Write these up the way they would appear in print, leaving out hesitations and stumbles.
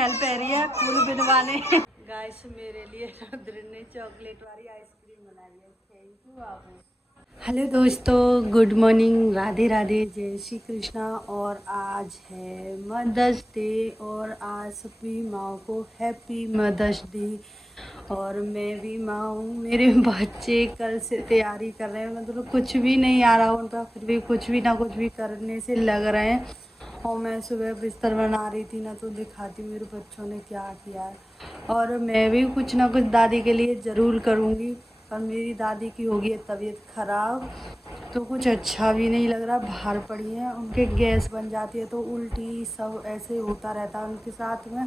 Help है रही है फूल बिनवाने। गाइस मेरे लिए रुद्र ने चॉकलेट वाली आइसक्रीम बनाई है, थैंक यू आपने। हेलो दोस्तों, गुड मॉर्निंग, राधे राधे, जय श्री कृष्णा। और आज है मदर्स डे और आज सभी माँ को हैप्पी मदर्स डे। और मैं भी माँ हूँ। मेरे बच्चे कल से तैयारी कर रहे हैं, मतलब कुछ भी नहीं आ रहा उनका, फिर भी कुछ भी ना कुछ भी करने से लग रहे हैं। और मैं सुबह बिस्तर बना रही थी ना, तो दिखाती हूँ मेरे बच्चों ने क्या किया है। और मैं भी कुछ ना कुछ दादी के लिए ज़रूर करूँगी, पर मेरी दादी की होगी तबीयत ख़राब, तो कुछ अच्छा भी नहीं लग रहा। बाहर पड़ी हैं, उनके गैस बन जाती है तो उल्टी सब ऐसे होता रहता है उनके साथ में।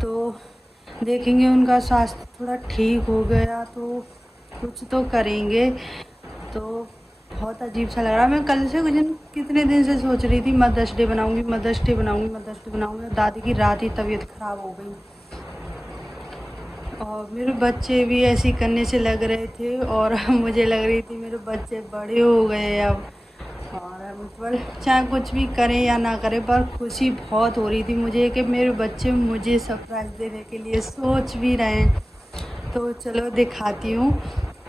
तो देखेंगे उनका स्वास्थ्य थोड़ा ठीक हो गया तो कुछ तो करेंगे। तो बहुत अजीब सा लग रहा है। मैं कल से कितने दिन से सोच रही थी मदर्स डे बनाऊंगी, मदर्स डे बनाऊंगी, मदर्स डे बनाऊंगी। दादी की रात ही तबीयत ख़राब हो गई और मेरे बच्चे भी ऐसे करने से लग रहे थे और मुझे लग रही थी मेरे बच्चे बड़े हो गए अब। और मतलब चाहे कुछ भी करें या ना करें, पर खुशी बहुत हो रही थी मुझे कि मेरे बच्चे मुझे सरप्राइज़ देने के लिए सोच भी रहे हैं। तो चलो दिखाती हूँ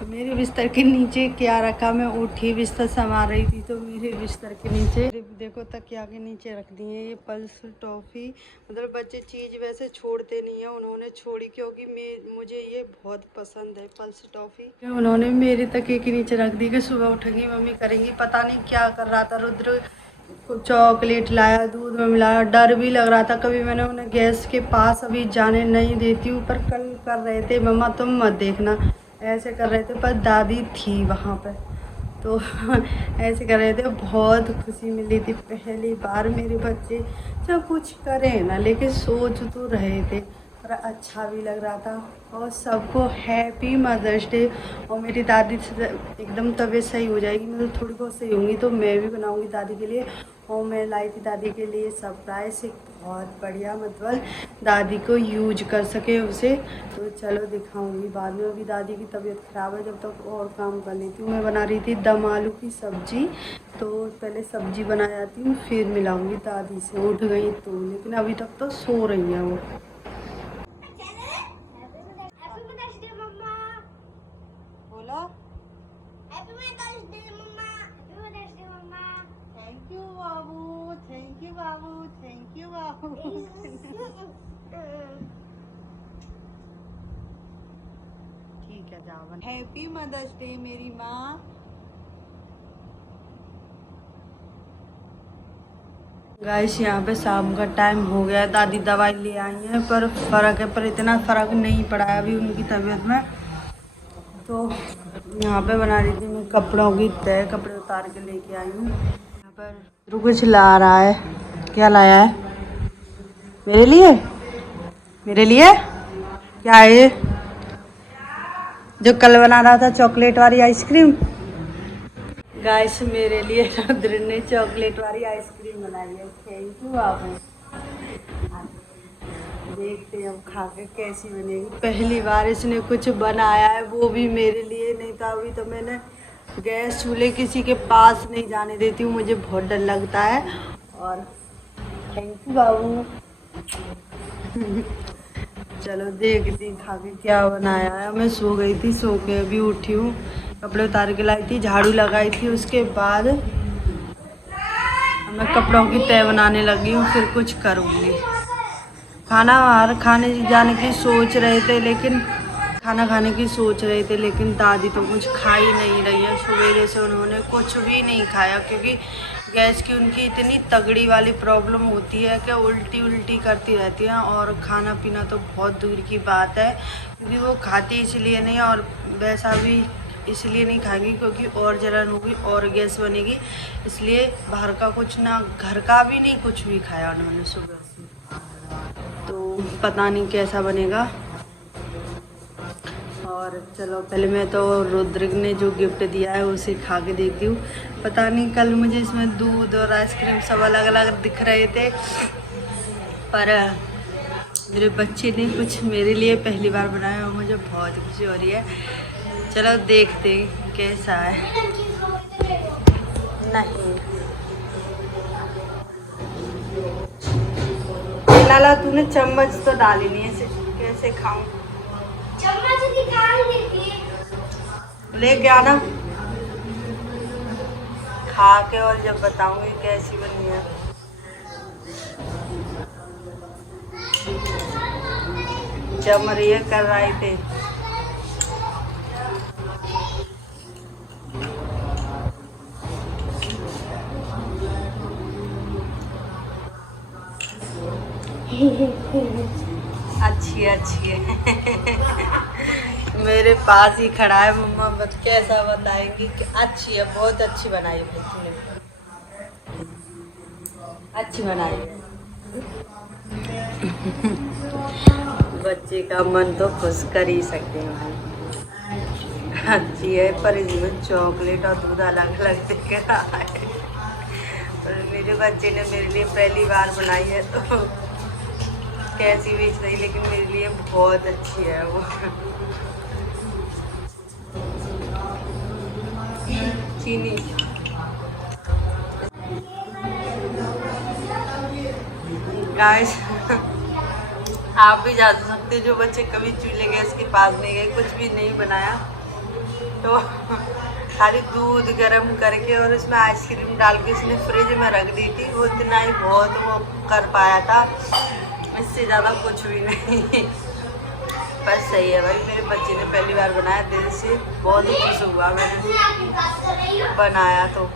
मेरे बिस्तर के नीचे क्या रखा। मैं उठी बिस्तर संभाल रही थी तो मेरे बिस्तर के नीचे देखो तकिया के नीचे रख दिए ये पल्स टॉफ़ी। मतलब बच्चे चीज़ वैसे छोड़ते नहीं है, उन्होंने छोड़ी क्योंकि मुझे ये बहुत पसंद है पल्स टॉफ़ी। उन्होंने मेरे तकिए के नीचे रख दी कि सुबह उठेंगी मम्मी करेंगी। पता नहीं क्या कर रहा था रुद्र, चॉकलेट लाया, दूध में मिलाया। डर भी लग रहा था, कभी मैंने उन्हें गैस के पास अभी जाने नहीं देती हूँ, पर कल कर रहे थे मम्मा तुम मत देखना, ऐसे कर रहे थे। पर दादी थी वहाँ पर तो ऐसे कर रहे थे। बहुत खुशी मिली थी, पहली बार मेरे बच्चे जब कुछ करें ना, लेकिन सोच तो रहे थे और अच्छा भी लग रहा था। और सबको हैप्पी मदर्स डे। और मेरी दादी से एकदम तबीयत सही हो जाएगी, मतलब थोड़ी बहुत सही होंगी तो मैं भी बनाऊंगी दादी के लिए। और मैं लाई थी दादी के लिए सरप्राइज़ एक बहुत बढ़िया, मतलब दादी को यूज कर सके उसे। तो चलो दिखाऊंगी बाद में। अभी दादी की तबीयत ख़राब है, जब तक और काम कर लेती हूँ। मैं बना रही थी दम आलू की सब्ज़ी, तो पहले सब्ज़ी बना जाती हूँ फिर मिलाऊंगी दादी से। उठ गई तो, लेकिन अभी तक तो सो रही हैं वो। बोलो थैंक यू बाबू, थैंक यू बाबू, थैंक यू बाबू। ठीक है जाओ। हैप्पी मदर्स डे मेरी माँ। गाइस यहाँ पे शाम का टाइम हो गया, दादी दवाई ले आई हैं पर फ़र्क है, पर इतना फ़र्क नहीं पड़ा है अभी उनकी तबीयत में। तो यहाँ पे बना रही थी मैं कपड़ों की तह, कपड़े उतार के लेके आई हूँ। यहाँ पर कुछ ला रहा है, क्या लाया है मेरे लिए? मेरे लिए क्या है ये? जो कल बना रहा था चॉकलेट वाली आइसक्रीम। गाइस मेरे लिए रुद्र ने चॉकलेट वाली आइसक्रीम बनाई है, थैंक यू आपने। देखते हैं अब खा के कैसी बनेगी। पहली बार इसने कुछ बनाया है, वो भी मेरे लिए। नहीं था अभी तो मैंने गैस चूल्हे किसी के पास नहीं जाने देती हूँ, मुझे बहुत डर लगता है। और थैंक यू बाबू। चलो देखती खा के क्या बनाया है। मैं सो गई थी, सो के अभी उठी हूँ, कपड़े उतार के लाई थी, झाड़ू लगाई थी, उसके बाद मैं कपड़ों की तह बनाने लगी हूँ, फिर कुछ करूँगी। खाना बाहर खाने जाने की सोच रहे थे, लेकिन खाना खाने की सोच रहे थे, लेकिन दादी तो कुछ खा ही नहीं रही है। सवेरे से उन्होंने कुछ भी नहीं खाया क्योंकि गैस की उनकी इतनी तगड़ी वाली प्रॉब्लम होती है कि उल्टी उल्टी करती रहती हैं। और खाना पीना तो बहुत दूर की बात है, क्योंकि वो खाती इसलिए नहीं और वैसा भी इसलिए नहीं खाएंगी क्योंकि और जलन होगी और गैस बनेगी, इसलिए बाहर का कुछ ना, घर का भी नहीं कुछ भी खाया उन्होंने सुबह से। तो पता नहीं कैसा बनेगा। और चलो पहले मैं तो रुद्र ने जो गिफ्ट दिया है उसे खा के देखती हूँ। पता नहीं कल मुझे इसमें दूध और आइसक्रीम सब अलग अलग दिख रहे थे, पर मेरे बच्चे ने कुछ मेरे लिए पहली बार बनाया और मुझे बहुत खुशी हो रही है। चलो देखते कैसा है। नहीं लाला तूने चम्मच तो डाली नहीं है, कैसे खाऊं? चम्मच निकाल देती। लेके आना, खा के और जब बताऊंगी कैसी बनी है। जम रही है, कर रहे थे। अच्छी है मेरे पास ही खड़ा है। मम्मा बत कैसा बताएंगी कि अच्छी है, बहुत अच्छी बनाई है तूने, अच्छी बनाई है। बच्चे का मन तो खुश कर ही सकते हैं। अच्छी है, पर इसमें चॉकलेट और दूध अलग अलग दिख रहा है। और मेरे बच्चे ने मेरे लिए पहली बार बनाई है, तो कैसी भी सही, लेकिन मेरे लिए बहुत अच्छी है वो। चीनी गाइस, आप भी जा सकते, जो बच्चे कभी चूल्हे गैस के पास नहीं गए, कुछ भी नहीं बनाया, तो खाली दूध गर्म करके और उसमें आइसक्रीम डाल के उसने फ्रिज में रख दी थी, वो इतना ही बहुत वो कर पाया था, इससे ज़्यादा कुछ भी नहीं। बस सही है भाई, मेरे बच्चे ने पहली बार बनाया, दिल से बहुत खुश हुआ मैंने बनाया तो।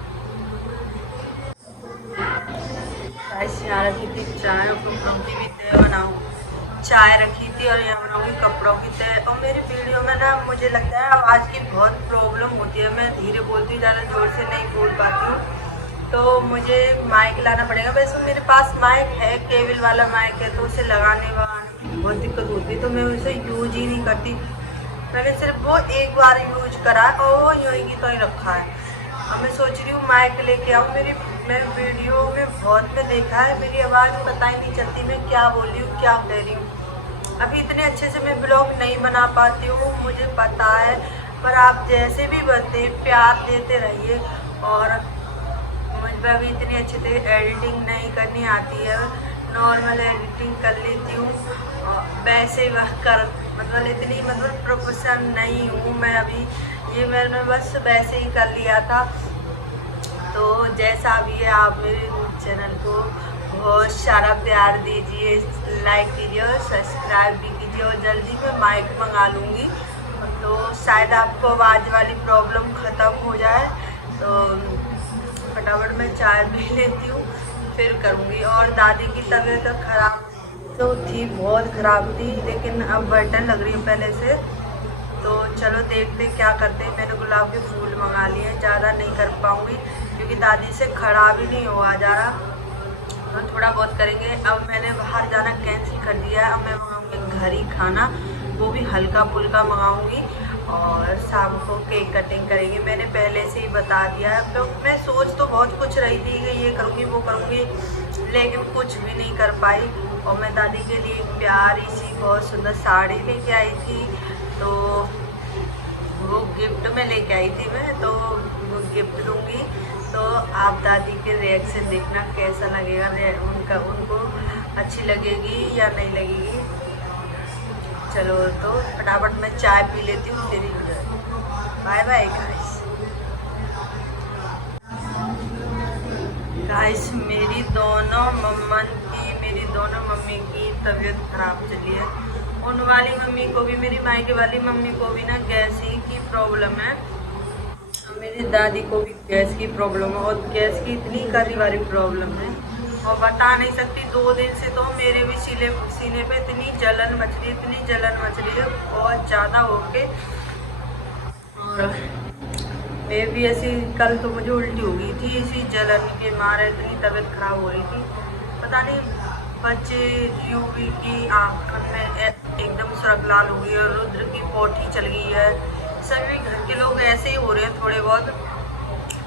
रखी थी चाय और कपड़ों की भी तय बनाऊँ, चाय रखी थी और यहाँ बनाऊँगी कपड़ों की तय। और मेरी वीडियो में ना मुझे लगता है आवाज़ की बहुत प्रॉब्लम होती है, मैं धीरे बोलती हूँ, ज़्यादा ज़ोर से नहीं बोल पाती हूँ, तो मुझे माइक लाना पड़ेगा। वैसे मेरे पास माइक है, केबल वाला माइक है, तो उसे लगाने की बहुत दिक्कत होती है, तो मैं उसे यूज ही नहीं करती। मैंने सिर्फ वो एक बार यूज करा और वो यूँ की तो ही रखा है। अब मैं सोच रही हूँ माइक लेके आऊँ। मैं वीडियो में बहुत में देखा है, मेरी आवाज़ पता ही नहीं चलती मैं क्या बोल रही हूँ, क्या कह रही हूँ। अभी इतने अच्छे से मैं ब्लॉग नहीं बना पाती हूँ, मुझे पता है, पर आप जैसे भी बनते प्यार देते रहिए। और मुझे अभी इतनी अच्छे से एडिटिंग नहीं करनी आती है, नॉर्मल एडिटिंग कर लेती हूँ, वैसे कर मतलब इतनी प्रोफेशनल नहीं हूँ मैं अभी। ये मैंने बस वैसे ही कर लिया था। तो जैसा भी है, आप मेरे चैनल को बहुत सारा प्यार दीजिए, लाइक कीजिए और सब्सक्राइब भी कीजिए। और जल्दी मैं माइक मंगा लूँगी, तो शायद आपको आवाज़ वाली प्रॉब्लम ख़त्म हो जाए। तो फटाफट मैं चाय पी लेती हूँ, फिर करूँगी। और दादी की तबीयत ख़राब तो थी, बहुत ख़राब थी, लेकिन अब बर्तन लग रही है पहले से। तो चलो देखते क्या करते हैं। मैंने गुलाब के फूल मंगा लिए, ज़्यादा नहीं कर पाऊँगी क्योंकि दादी से खड़ा भी नहीं हुआ जा रहा, तो थोड़ा बहुत करेंगे। अब मैंने बाहर जाना कैंसिल कर दिया है, अब मैं मंगाऊँगी घर ही खाना, वो भी हल्का फुल्का मंगाऊँगी। और शाम को केक कटिंग करेंगे, मैंने पहले से ही बता दिया है। तो मैं सोच तो बहुत कुछ रही थी कि ये करूँगी वो करूँगी, लेकिन कुछ भी नहीं कर पाई। और मैं दादी के लिए प्यारी सी बहुत सुंदर साड़ी लेके आई थी, तो वो गिफ्ट में लेके आई थी मैं, तो वो गिफ्ट दूँगी। तो आप दादी के रिएक्शन देखना कैसा लगेगा, उनको अच्छी लगेगी या नहीं लगेगी। चलो तो फटाफट मैं चाय पी लेती हूँ, फिर बाय बाय गाइस। मेरी दोनों मम्मी की तबीयत ख़राब चली है। उन वाली मम्मी को भी, मेरी मायके वाली मम्मी को भी ना गैस ही की प्रॉब्लम है, मेरी दादी को भी गैस की प्रॉब्लम है, और गैस की इतनी कड़ी वाली प्रॉब्लम है और बता नहीं सकती। 2 दिन से तो मेरे भी सीने पे इतनी जलन मच रही है बहुत ज़्यादा होके। और मैं भी ऐसी, कल तो मुझे उल्टी हो गई थी इसी जलन के मारे, इतनी तबीयत खराब हो रही थी। पता नहीं बच्चे यूवी की आँख में एकदम सुरख लाल हो गई और रुद्र की पोटी चल गई है। सभी घर के लोग ऐसे ही हो रहे हैं थोड़े बहुत,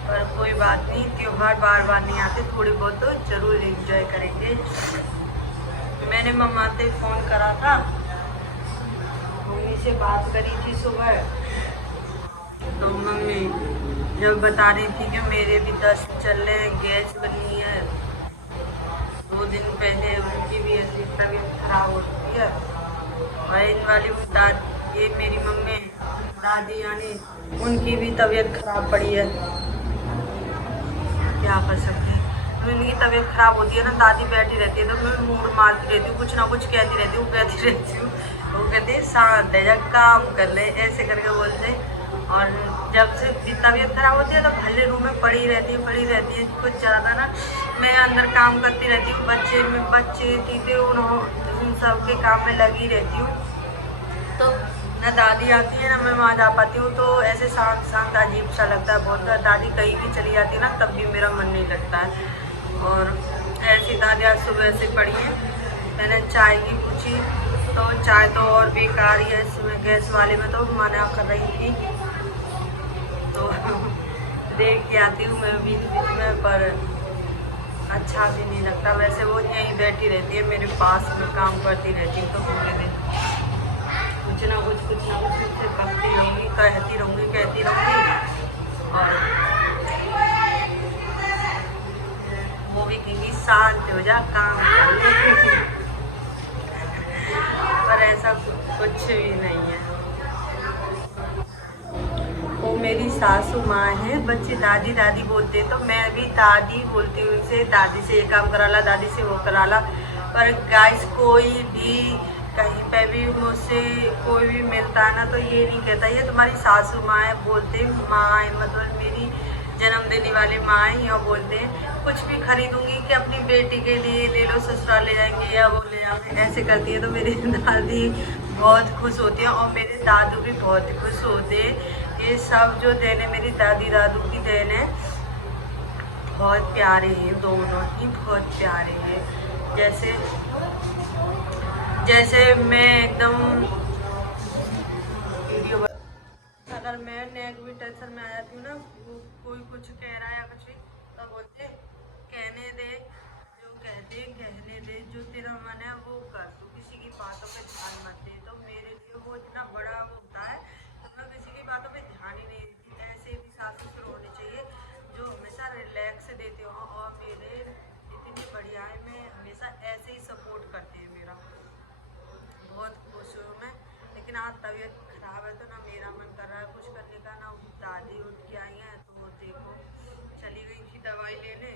पर कोई बात नहीं, त्योहार बार बार नहीं आते, थोड़ी बहुत तो ज़रूर एंजॉय करेंगे। मैंने मम्मा से फ़ोन करा था, मम्मी से बात करी थी सुबह, तो मम्मी जब बता रही थी कि मेरे भी दस्त चल रहे हैं, गैस बनी है, 2 दिन पहले उनकी भी ऐसी तबीयत खराब हो चुकी है। और इन वाली ये मेरी मम्मी दादी यानी उनकी भी तबीयत खराब पड़ी है। क्या कर सकते हैं, तो इनकी तबीयत खराब होती है ना, दादी बैठी रहती है तो मैं मूड मारती रहती हूँ, कुछ ना कुछ कहती रहती हूँ, कहती रहती हूँ। वो कहते हैं शांत है, जब काम कर ले, ऐसे करके बोलते। और जब से तबीयत खराब होती है तो भले रूम में पड़ी रहती है कुछ ज़्यादा ना। मैं अंदर काम करती रहती हूँ, बच्चे तीते उन सब के काम में लगी रहती हूँ। तो ना दादी आती है ना मैं वहाँ जा पाती हूँ, तो ऐसे शांत शांत अजीब सा लगता है बहुत। दादी कहीं भी चली जाती है ना तब भी मेरा मन नहीं लगता है। और ऐसी दादी आज सुबह से पड़ी है। मैंने चाय की पूछी तो चाय तो और बेकार ही है, इसमें गैस वाले में तो मना कर रही थी। तो देख के आती हूँ मैं बीच बीच में, पर अच्छा भी नहीं लगता। वैसे वो यहीं बैठी रहती है मेरे पास में, काम करती रहती हूँ तो पूरे दिन कुछ ना कुछ मुझसे करती रहूँगी, कहती रहूँगी। और वो भी कहेंगी शांत हो जा, काम कर ले। पर ऐसा कुछ भी नहीं है। वो मेरी सासू माँ है, बच्चे दादी दादी बोलते हैं तो मैं भी दादी बोलती हूँ उनसे। दादी से ये काम करा ला, दादी से वो करा ला। पर गाइस कोई भी कहीं पे भी मुझसे कोई भी मिलता है ना तो ये नहीं कहता ये तुम्हारी सासू माँ है, बोलते माँ है, मतलब मेरी जन्म देने वाले माँ है। यहाँ बोलते हैं कुछ भी खरीदूंगी कि अपनी बेटी के लिए ले लो, ससुराल ले जाएंगे या वो ले जाएंगे, ऐसे करती है। तो मेरी दादी बहुत खुश होती है और मेरे दादू भी बहुत खुश होते हैं। ये सब जो देन है मेरी दादी दादू की देन है। बहुत प्यारे हैं, दोनों ही बहुत प्यारे हैं। जैसे मैं एकदम वीडियो, अगर मैं नेक भी टेंशन में आ जाती हूँ ना, कोई कुछ कह रहा है या कुछ भी तो बोलते कहने दे, जो कहते कहने दे, जो तेरा मन है वो कर, तू किसी की बातों पे ध्यान मत दे। तो मेरे लिए वो इतना बड़ा होता है तो मैं किसी की बातों पे ध्यान ही नहीं देती। ऐसे भी सास ससुर होने चाहिए जो हमेशा रिलैक्स देते हो, और मेरे इतनी बढ़िया है, मैं हमेशा ऐसे ही सपोर्ट करते हैं मेरा। बहुत खुश हूँ मैं। लेकिन आज तबीयत खराब है तो ना मेरा मन कर रहा है कुछ करने का, ना दादी उठ के आई हैं तो देखो चली गई थी दवाई लेने,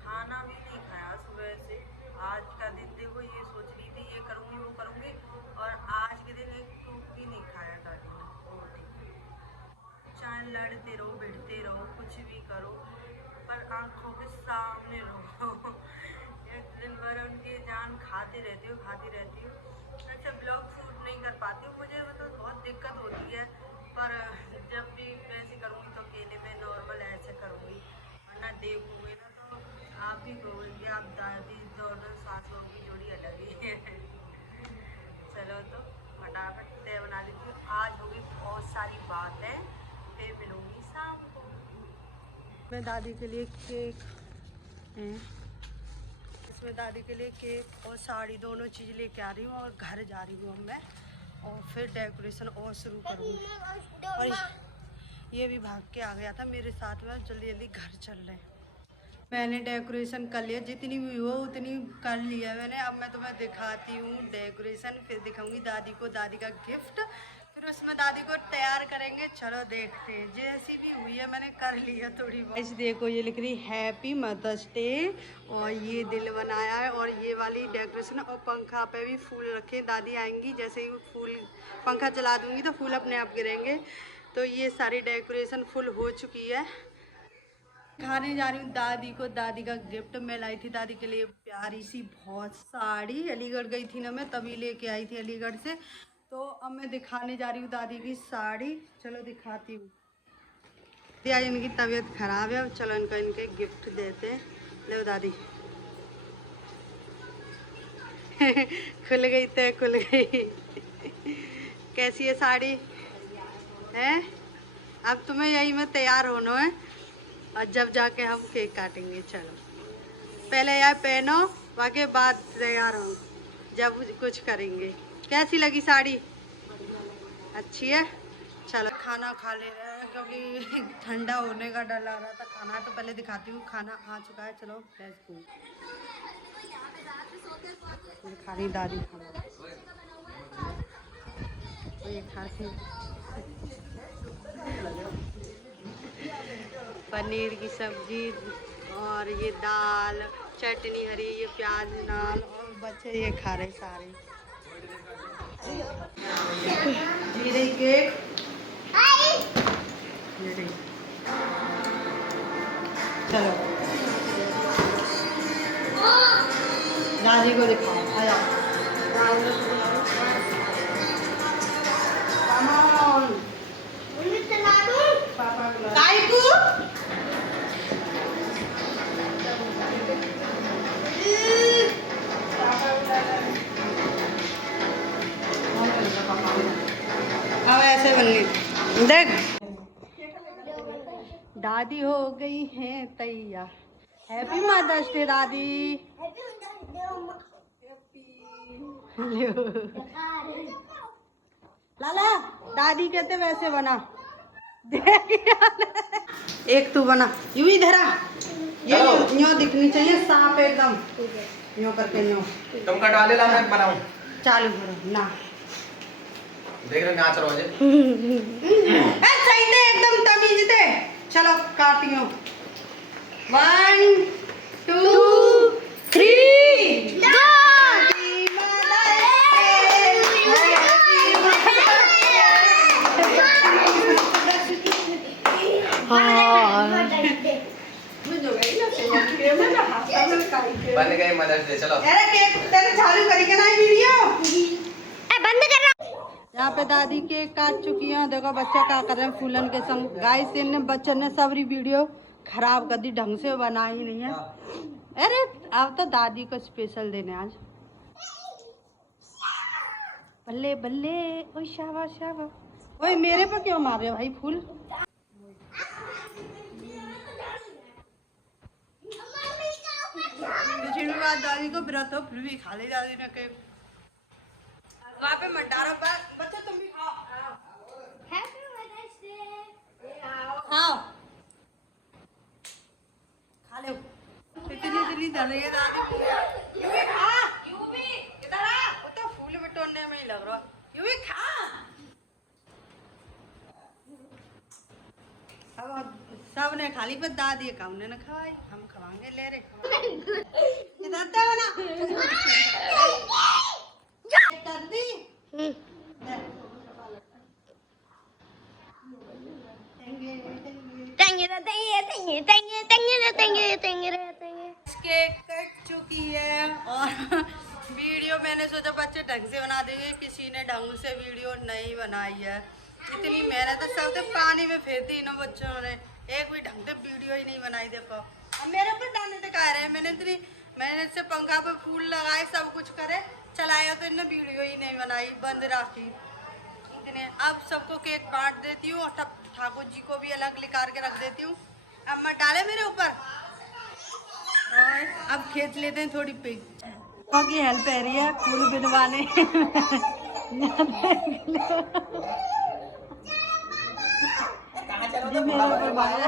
खाना भी नहीं खाया सुबह से। आज का दिन देखो ये सोच रही थी ये करूँगी वो करूँगी, और आज के दिन एक टूक भी नहीं खाया दादी ने रोटी। चाहे लड़ते रहो भिड़ते रहो कुछ भी करो, पर आँखों के सामने रहो। एक दिन भर उनकी जान खाते रहती हूँ। अच्छा ब्लॉग शूट नहीं कर पाती हूँ, मुझे मतलब बहुत दिक्कत होती है। पर जब भी वैसे करूँगी तो अकेले में नॉर्मल ऐसे करूँगी, वरना देखूँगी ना तो आप भी कहोगे कि आप दादी दोनों सासुओं की जोड़ी अलग ही है। चलो तो फटाफट तय बना लेती हूँ। आज होगी बहुत सारी बातें, फिर मिलूँगी शाम को। मैं दादी के लिए केक हैं, इसमें दादी के लिए केक और साड़ी दोनों चीज़ लेके आ रही हूँ, और घर जा रही हूँ मैं, और फिर डेकोरेशन और शुरू करूँगी। और ये भी भाग के आ गया था मेरे साथ में, जल्दी जल्दी घर चल रहे हैं। मैंने डेकोरेशन कर लिया, जितनी भी हो उतनी कर लिया मैंने। अब मैं तुम्हें दिखाती हूँ डेकोरेशन, फिर दिखाऊंगी दादी को दादी का गिफ्ट, फिर उसमें दादी को तैयार करेंगे। चलो देखते हैं, जैसी भी हुई है मैंने कर लिया थोड़ी बहुत। ऐसे देखो ये लिख रही हैप्पी मदर्स डे, और ये दिल बनाया है, और ये वाली डेकोरेशन, और पंखा पे भी फूल रखे। दादी आएंगी जैसे ही फूल पंखा चला दूंगी तो फूल अपने आप गिरेंगे। तो ये सारी डेकोरेशन फुल हो चुकी है। खाने जा रही हूँ दादी को दादी का गिफ्ट। मैं लाई थी दादी के लिए प्यारी सी बहुत साड़ी, अलीगढ़ गई थी ना मैं तभी लेके आई थी अलीगढ़ से। तो अब मैं दिखाने जा रही हूँ दादी की साड़ी, चलो दिखाती हूँ। आज इनकी तबीयत खराब है, अब चलो इनको इनके गिफ्ट देते हैं। लो दादी। खुल गई तो खुल गई। कैसी है साड़ी है? अब तुम्हें यही में तैयार होना है, और जब जाके हम केक काटेंगे। चलो पहले यार पहनो, बाकी बाद तैयार हो जब कुछ करेंगे। कैसी लगी साड़ी? अच्छी है। चलो खाना खा ले रहे हैं क्योंकि ठंडा होने का डर लग रहा था। खाना तो पहले दिखाती हूँ, खाना आ चुका है। चलो लेट्स गो। ये खा रही दादी खाना, तो ये खाती पनीर की सब्जी और ये दाल चटनी हरी, ये प्याज दाल, और बच्चे ये खा रहे सारे। जीरे केक, चलो दादी को दिखाओ, आ जाओ। अब ऐसे बननी देख, दादी हो गई है तैयार। हैप्पी मदर्स डे दादी। लाला दादी कहते वैसे बना, एक तू बना, यूं ही धरा, ये न्यों दिखनी चाहिए साफ एकदम, न्यों करके न्यों। तुम कटा ले, ला मैं बनाऊं। चालू करो ना, देख रहे नाच रहे सही थे एकदम तमीज थे। चलो काटियो, 1 2 3 बन गए मदर्स डे। चलो अरे केक तेरे चालू करेंगे ना वीडियो, बंद कर। यहाँ पे दादी केक काट चुकी है। देखो बच्चे क्या कर रहे हैं फूलन के संग। गाइस इनने बच्चे ने सबरी वीडियो खराब कर दी, ढंग से बना ही नहीं है। अरे अब तो दादी को स्पेशल देने आज। बल्ले बल्ले, ओए शाबाश शाबाश। ओए मेरे पे क्यों मार रहे हो भाई फूल? पिछली बार दादी को व्रत हो फिर भी खा ली दादी ने केक। वहाँ पे मत डालो, बच्चे तुम भी खाओ। Happy mother's day. खाओ, खा लो। इतनी डर रही है दादी। यू भी खा, यू भी इधर आ। वो तो फूल बटोरने में ही लग रहा। यू भी खा। अब सब ने खाली पर दादी का हमने न खाई, हम खवाएंगे ले रहे। इधर तो बना। केक कट चुकी है और वीडियो मैंने सोचा बच्चे ढंग से बना देंगे, किसी ने ढंग से वीडियो नहीं बनाई है। इतनी मेहनत तो सब तो पानी में फेर दी ना बच्चों ने, एक भी ढंग से वीडियो ही नहीं बनाई। देखो अब मेरे ऊपर डालने दिखा रहे हैं, मैंने से पंखा पे फूल लगाए सब कुछ करे चलाया, तो इन्हें वीडियो ही नहीं बनाई, बंद रखी। इतने अब सबको केक बांट देती हूँ और तब ठाकुर जी को भी अलग निकाल के रख देती हूँ। अब मत डाले मेरे ऊपर। और अब खेच लेते हैं थोड़ी पिक की हेल्प है रही है फूल बिनवाने। मेरे ऊपर मारा।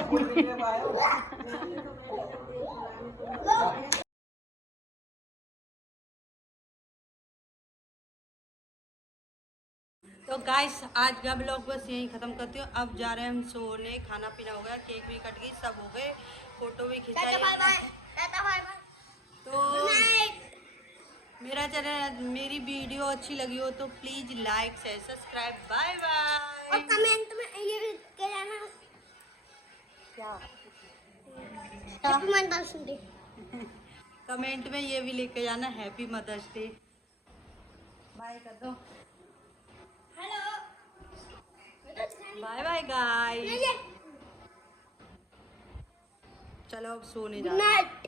तो गाइस आज का ब्लॉग बस यहीं ख़त्म करती हूँ। अब जा रहे हैं हम सोने, खाना पीना हो गया, केक भी कट गई, सब हो गए, फोटो भी खिंचाई। तो मेरा चैनल, मेरी वीडियो अच्छी लगी हो तो please like share subscribe. Bye bye. और कमेंट में ये भी कहना क्या हैप्पी मदर्स डे। कमेंट में ये भी लिख के जाना हैप्पी मदर्स डे। बाय कर दो। Hello bye bye guys. चलो अब सोने जा। Good night.